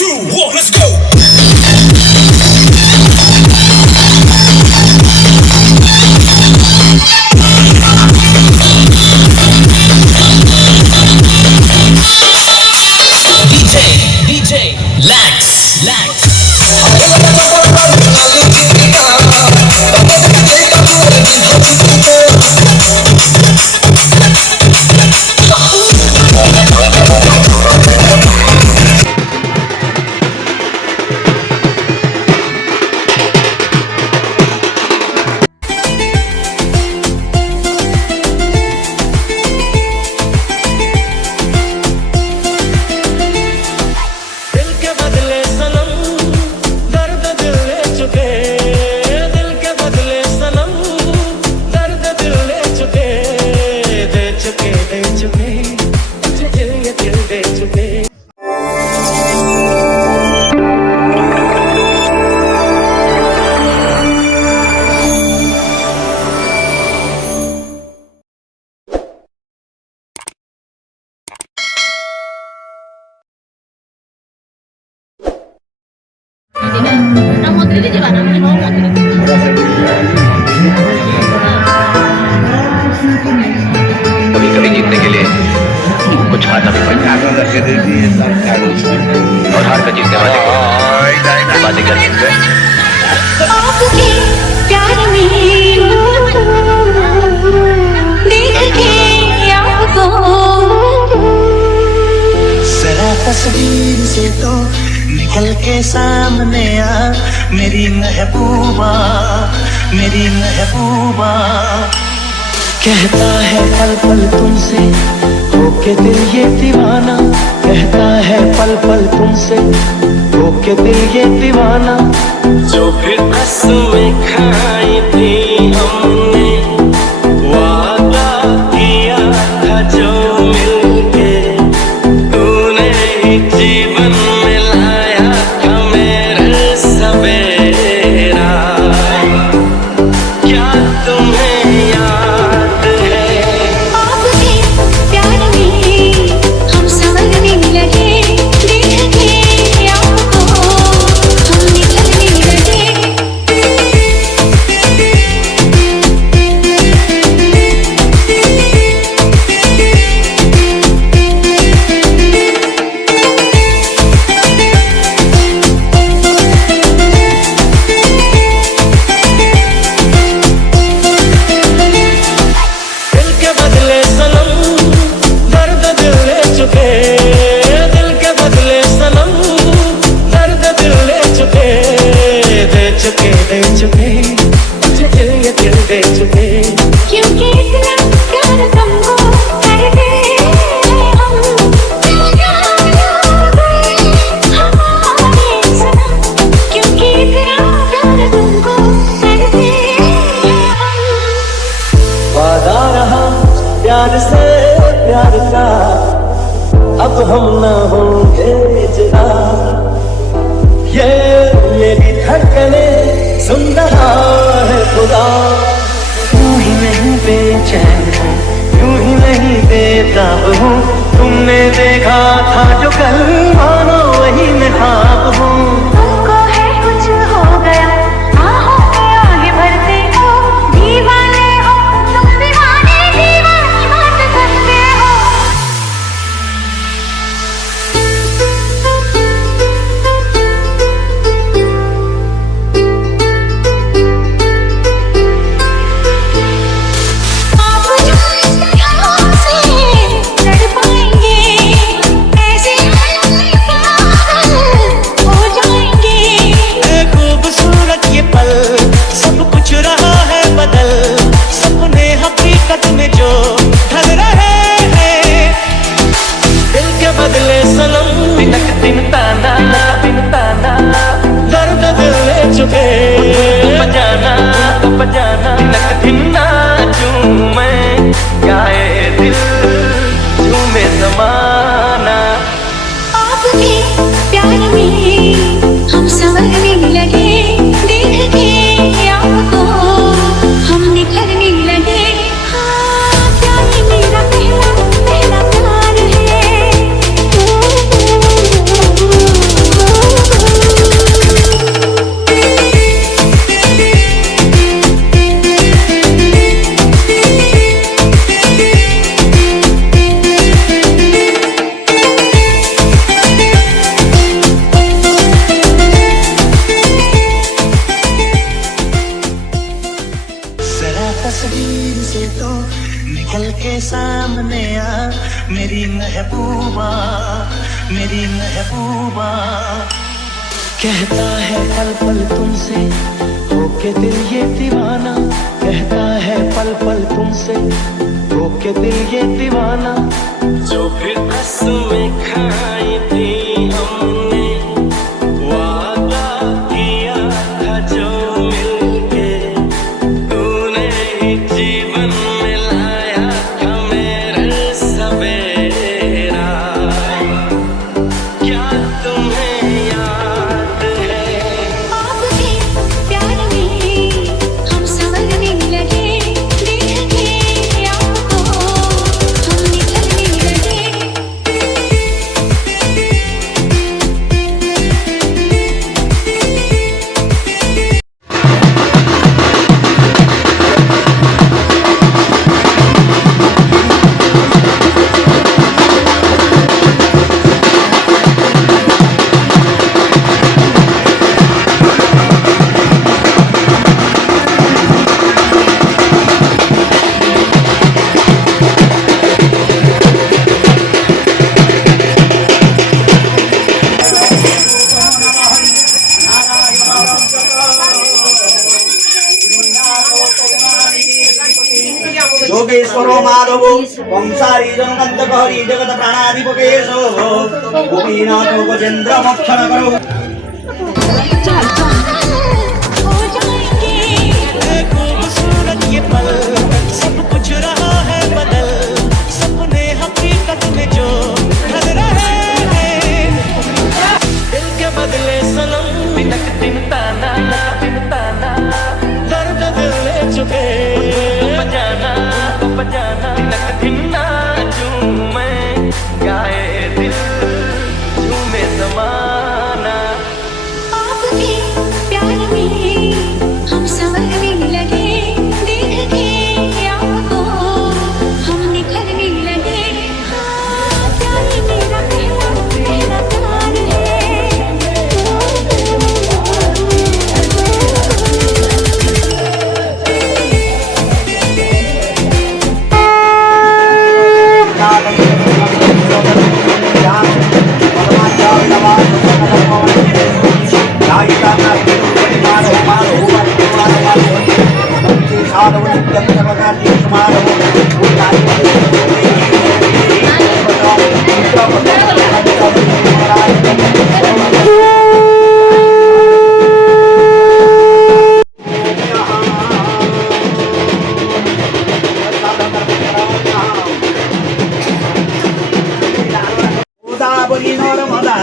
2, 1, let's go. DJ Lax. कभी-कभी जीतने के लिए कुछ हारना भी पड़ता है और हार कर जीतने वाले को बातें कर सकते हैं। आपके प्यार में देख के आपको जरा तस्वीर से तो निकल के सामने आ मेरी महबूबा, मेरी महबूबा। कहता है पल पल तुमसे होके दिल ये दीवाना, कहता है पल पल तुमसे होके दिल ये दीवाना। जो फिर कसमें खाई थी हमने, वादा किया था जो मिलके, तूने ही जीवन में लाया था मेरे सवेरा। क्या तुम्हें याद है आपके प्यार में हम संवरने लगे, देख के आपको हम निकलने लगे। दिल के बदले सनम दर्द दिल ले चुके, दिल के बदले सनम दर्द दिल ले चुके, दे चुके, दे चुके, तुझे दिल ये दिल दे चुके। क्योंकि इतना प्यार तुमको करते हम, हमारे सनम। क्योंकि इतना प्यार तुमको करते हम। वादा रहा प्यार से प्यार का, अब हम न होंगे जुदा। ये मेरी धड़कने सुन रहा है खुदा। यूं ही नहीं बेचैन हूँ, यूं ही नहीं बेताब हूँ। तुमने देखा था जो कल मानो वही मैं ख्वाब हूँ। तुमको है कुछ हो गया, आहों में आगे बढ़ते हो, दीवाने हो तुम, दीवाने दीवानी बात करते हो। आप जो इस ख्याल से लड़ पाएंगे, महबूबा मेरी महबूबा कहता है पल पल तुमसे होके दिल ये दीवाना कहता है पल पल तुमसे होके दिल ये दीवाना जो फिर कसमें खाई थी हमने वादा किया था जो मिलके तूने ही जीवन में लाया था मेरे सवेरा क्या तुम्हें याद है आपके प्यार में हम संवरने लगे देख के आपको हम निखरने लगे যোগেশ্বর মাধব বংশারী জনকান্তক হরি জগত প্রাণাধিপকেশ গোপীনাথ গজেন্দ্র মক্ষণ করো हो जाएंगे खूबसूरत ये पल सब कुछ रहा है बदल सपने हकीकत में जो ढल रहे हैं दिल के बदले सनम तिनक तिनताना दर्द दिल ले चुके बजाना तिनक तिन्ना झूमे गाए दिल झूमे जमाना आपके प्यार में हम संवरने लगे देख के आपको हम निखरने लगे हाँ प्यार मेरा पहला प्यार गोदावरी नर्मदा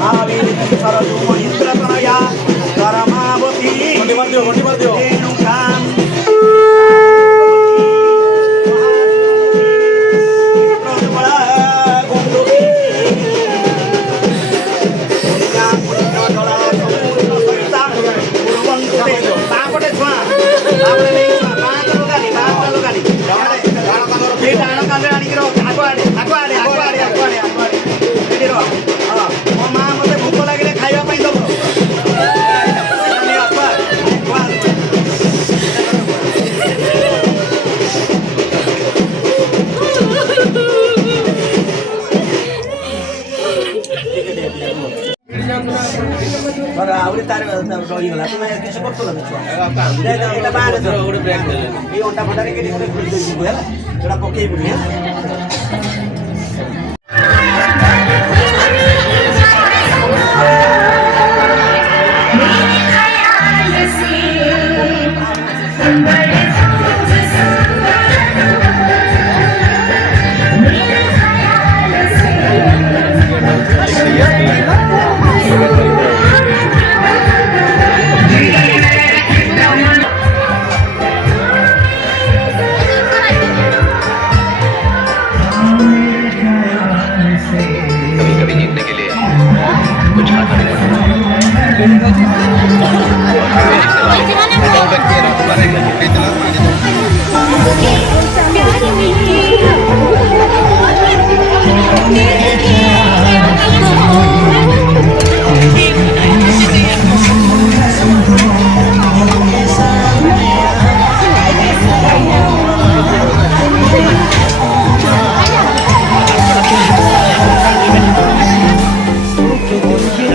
कावेरी सरजू महेन्द्र तनया करमावती रेणुकां प्रज्वला गंगोत्री पूर्णा पुण्यजला समुद्र सरिता पूर्वन्तु ते बापटे छुआ बापटे नहीं छुआ बात लुगानी ये डाण कांदे आनिक रो आगुआड़े रेडी रो मो मां मते भूख लागिले खाइबा पई दबो आउरी तारे रही गला तुम किछ करतो ना छुआ एटा बाहर छ ओडे ब्रेक देले ए ओंटा फटारे केडी कोडे खुल देबो ହେଲା ସେଟା ପକେଇ बुढी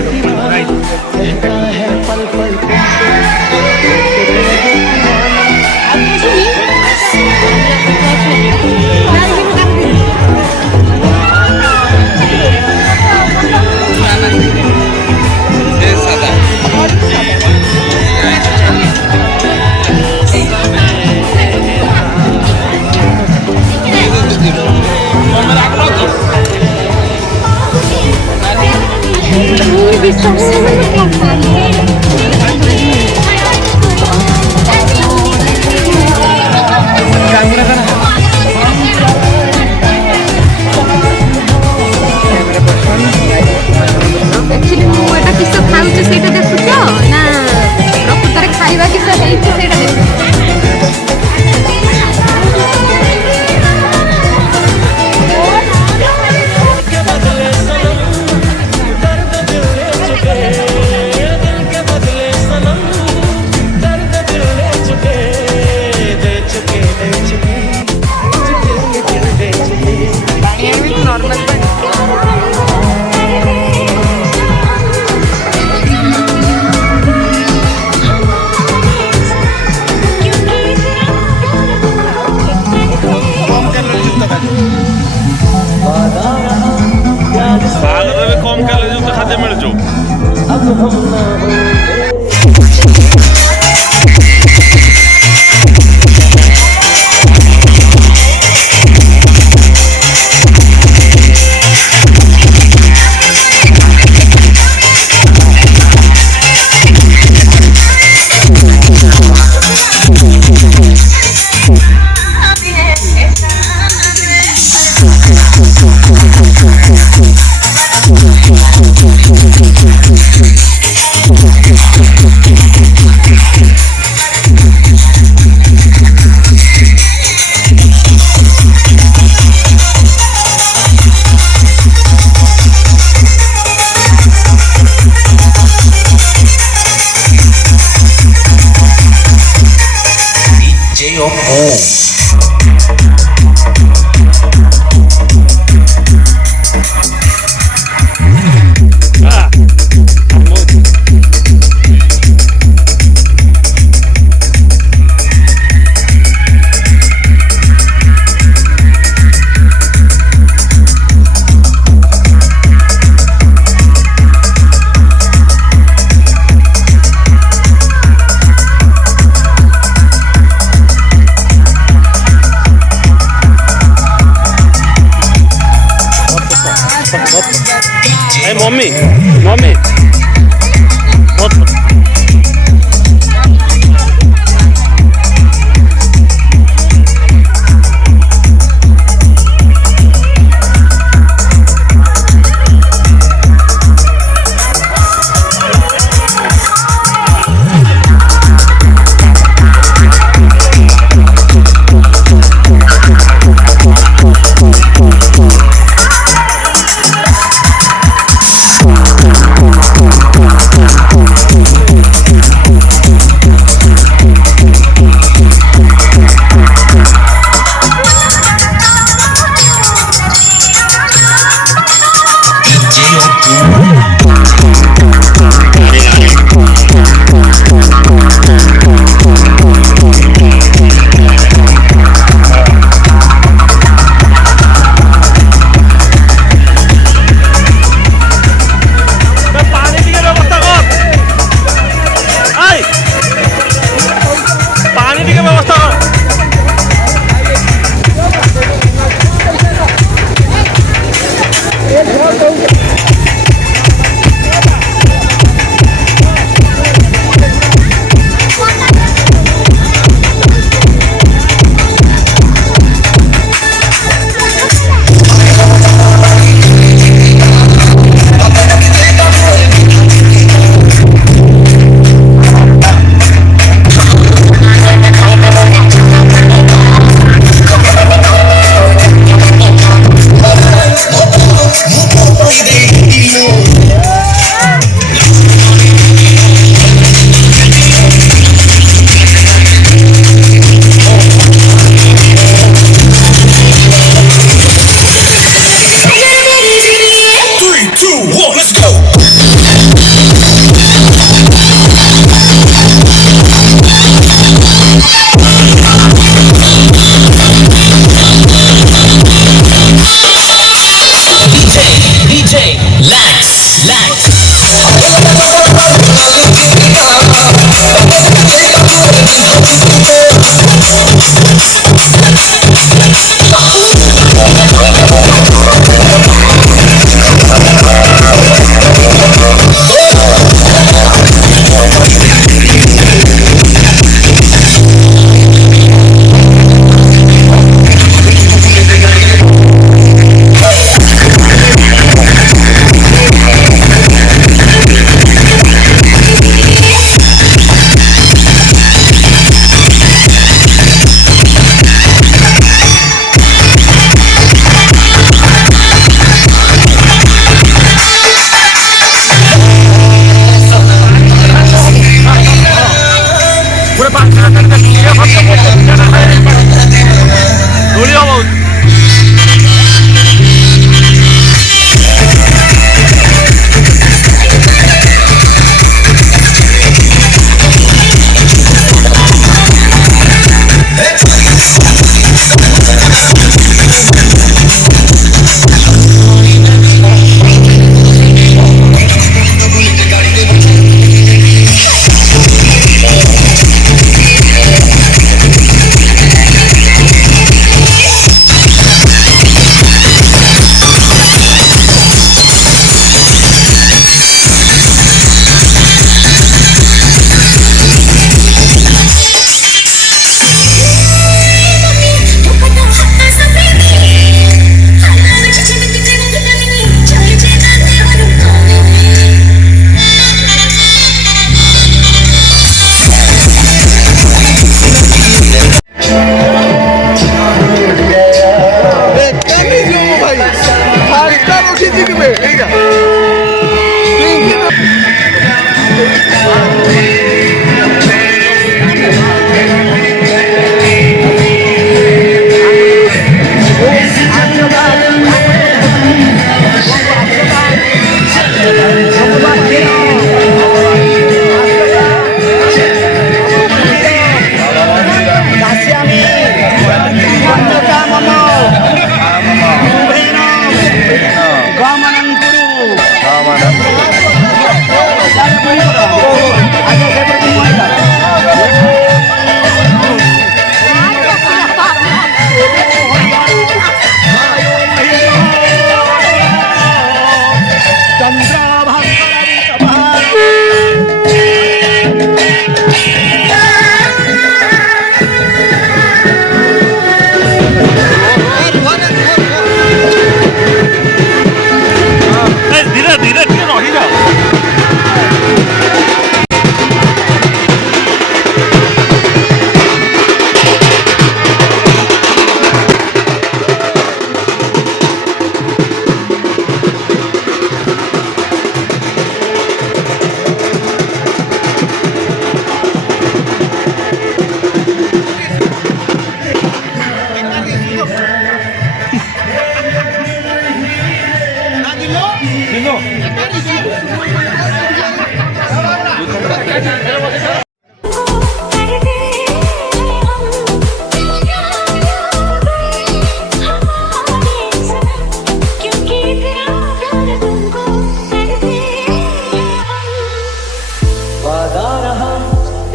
कहता है पल पल एक्चुअली मु एटा किस खाउछ सेटा देखुछ ना प्रकृତରେ खाଇବା किस ହେଇଛି सेटा देखुछ ବାହାଘରରେ କମ୍ କ୍ୟାଲୋରି ଯୁକ୍ତ ଖାଦ୍ୟ ମିଳୁଛୁ। अब हम ना होंगे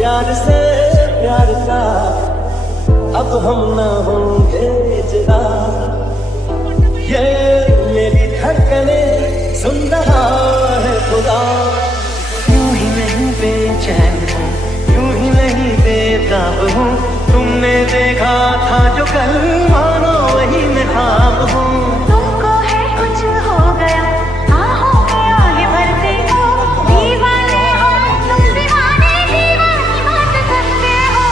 प्यार से प्यार का अब हम न होंगे जुदा ये मेरी धड़कने सुन रहा है खुदा यूं ही नहीं बेचैन हूँ यूं ही नहीं बेताब हूँ तुमने देखा था जो कल मानो वही मैं ख्वाब हूँ तुमको है कुछ हो गया आहों में आग भरते हो दीवाने हो तुम दीवाने दीवानी बात करते हो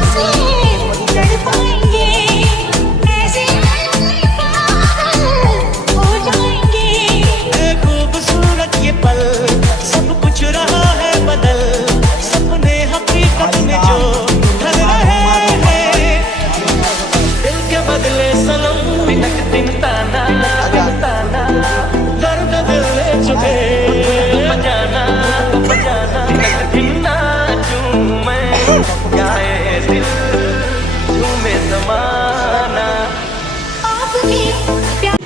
लड़ पाएंगे ऐसे हो जाएंगे खूबसूरत ये पल सब कुछ रहा है बदल सपने हकीकत में जो ढल रहे हैं दिल के बदले सनम बिनक दिन ताना दर्द दिल ले चुके बजाना बिनक दिन नाचूं मैं क्या है दिल झूमे ज़माना आपके प्यार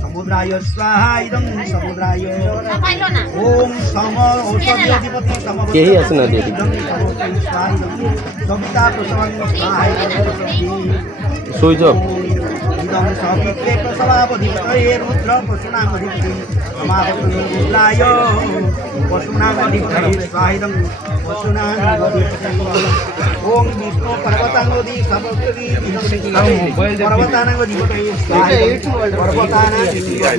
समुद्राय स्वाहा इदं समुद्राय ओम सम औषधिपति समवत् यही असना दे दी सविता प्रसवं स्वाहा सोई जाओ इदं सवित्रे प्रसवावधिपतये रुद्र पशूनामधिपति समावत्रुद्राय पशूनामधिपति स्वाहा इदं पशूनामधिपति ओम विष्णु पर्वतांगोदि सबोदि पर्वतानांगोधिपति स्वाहा पर्वतानांगोधिपति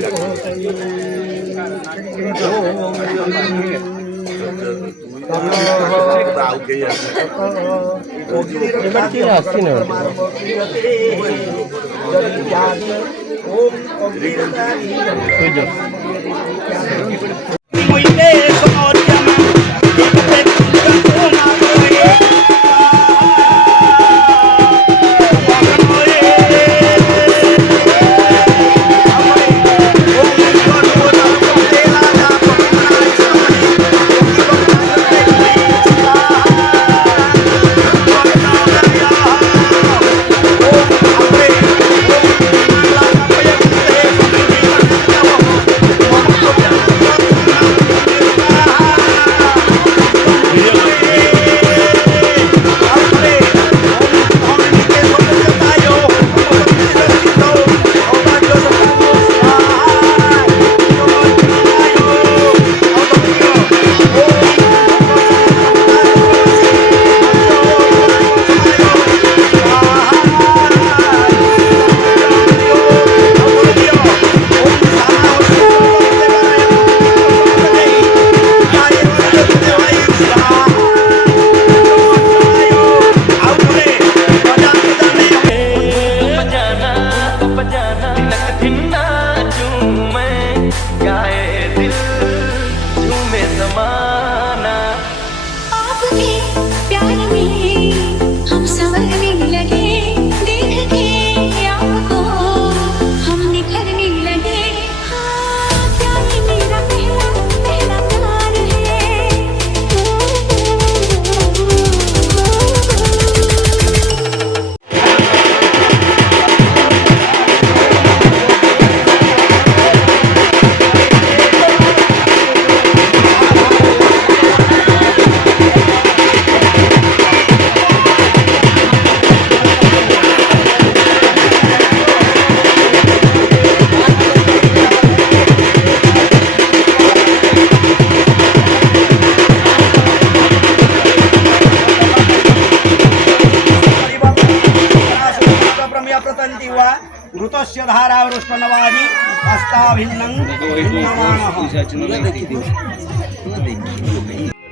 धारा वृष्णवाणी हस्ताभिन्नं भिन्नमानः।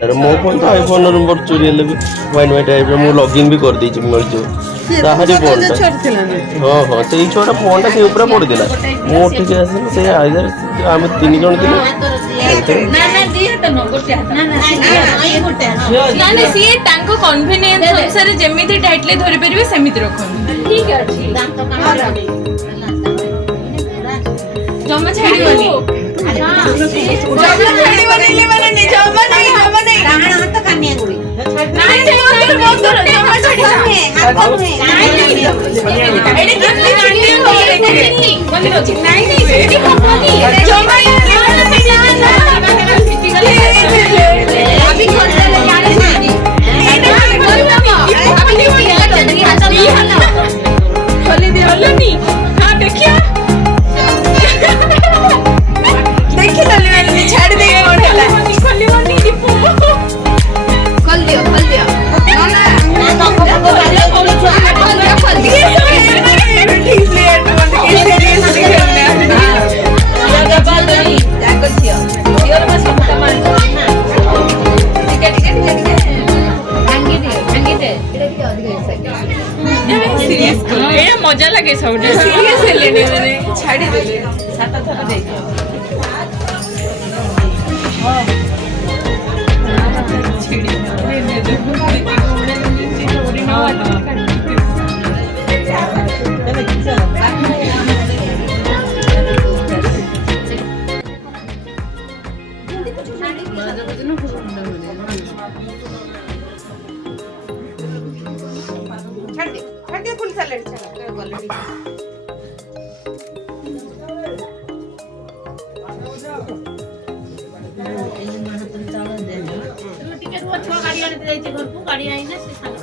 अरे मो फोन तो आईफोन नंबर चोरी हेले भी वाइन वाइन टाइप मु लॉगिन भी कर देछि मिल जो ताहारी फोन हां हां सेई छोटा फोन ता से ऊपर पड़ दिला मो उठी के आसी से आइदर हम तीन जन दिले ना दिए तो न गोटे ना सिए तांको कन्वीनियंस अनुसार जेमिति टाइटली धरि परिबे सेमिति रखन ठीक अछि दांत काना जम्मा छाड़ीबनी हां जम्मा छाड़ीबनी ले माने नि जम्मा नहीं डाहाण हाथ कानिया गुडी नाही बंदर जम्मा छाड़ी हाथ में नाही एडी कितने कानिया गुडी बंदर अछि नाही सेठी हबनी जम्मा अभी कर ले जाने नहीं अभी खोली दे हलनी हां देखिया देखि लली वाली छाड़ दे कोन हला खोली वाली रिपो खोल दियो ना खोल दियो ठीक से बंद के सीरियस खेलने लगा बाल नहीं जाको छियो और बस मोटा मार ठीक भांगी दे एटा भी अधिक सीरियस ए मजा लगे सबटा सीरियस लेने मैंने छाड़ी दे 7 थर देखो छाड़ दे फुल सैलेड चला ऑलरेडी ଟିକେ ଛୁଆ ଗାଡି ଆଣି ଦେଇଛି ଘରକୁ ଗାଡି ଆଇନେ ସେ ସାଙ୍ଗ